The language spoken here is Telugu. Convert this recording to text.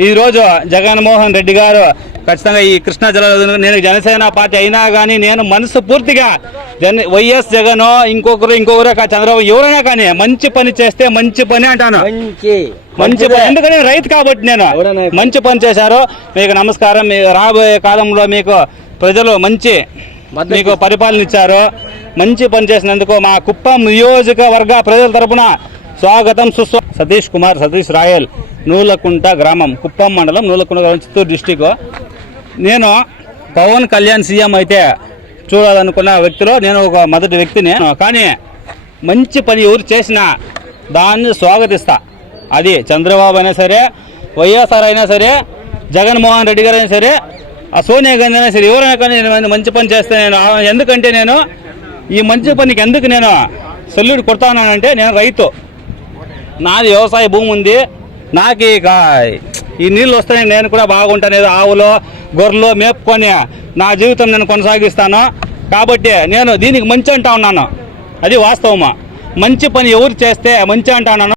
ఈ రోజు జగన్మోహన్ రెడ్డి గారు ఖచ్చితంగా ఈ కృష్ణా జిల్లాలో నేను జనసేన పార్టీ అయినా కానీ నేను మనసు పూర్తిగా జన వైఎస్ జగన్ ఇంకొకరు ఇంకొకరు చంద్రబాబు ఎవరైనా కానీ మంచి పని చేస్తే మంచి పని అంటాను. మంచి. పని. ఎందుకంటే రైతు కాబట్టి నేను మంచి పని చేశారు. మీకు నమస్కారం. మీ రాబోయే కాలంలో మీకు ప్రజలు మంచి మీకు పరిపాలన ఇచ్చారు. మంచి పని చేసినందుకు మా కుప్పం నియోజకవర్గ ప్రజల తరపున స్వాగతం సుస్వా సతీష్ కుమార్ సతీష్ రాయల్ నూలకుంట గ్రామం కుప్పం మండలం నూలకుంట గ్రామం చిత్తూరు డిస్టిక్ నేను పవన్ కళ్యాణ్ సీఎం అయితే చూడాలనుకున్న వ్యక్తిలో నేను ఒక మొదటి వ్యక్తిని. కానీ మంచి పని ఎవరు చేసినా దాన్ని స్వాగతిస్తా. అది చంద్రబాబు అయినా సరే వైఎస్ఆర్ అయినా సరే జగన్మోహన్ రెడ్డి గారు అయినా సరే ఆ సోనియా గాంధీ అయినా సరే ఎవరైనా కానీ నేను మంచి పని చేస్తే నేను ఎందుకంటే నేను ఈ మంచి పనికి ఎందుకు నేను సల్యూట్ కొడతానంటే నేను రైతు. నాది వ్యవసాయ భూమి ఉంది. నాకు ఇక ఈ నీళ్ళు వస్తాయి నేను కూడా బాగుంటాను ఆవులో ఆవులు గొర్రెలు మేపుకొని నా జీవితం నేను కొనసాగిస్తాను. కాబట్టి నేను దీనికి మంచి అంటా ఉన్నాను. అది వాస్తవమా? మంచి పని ఎవరు చేస్తే మంచి అంటా ఉన్నాను.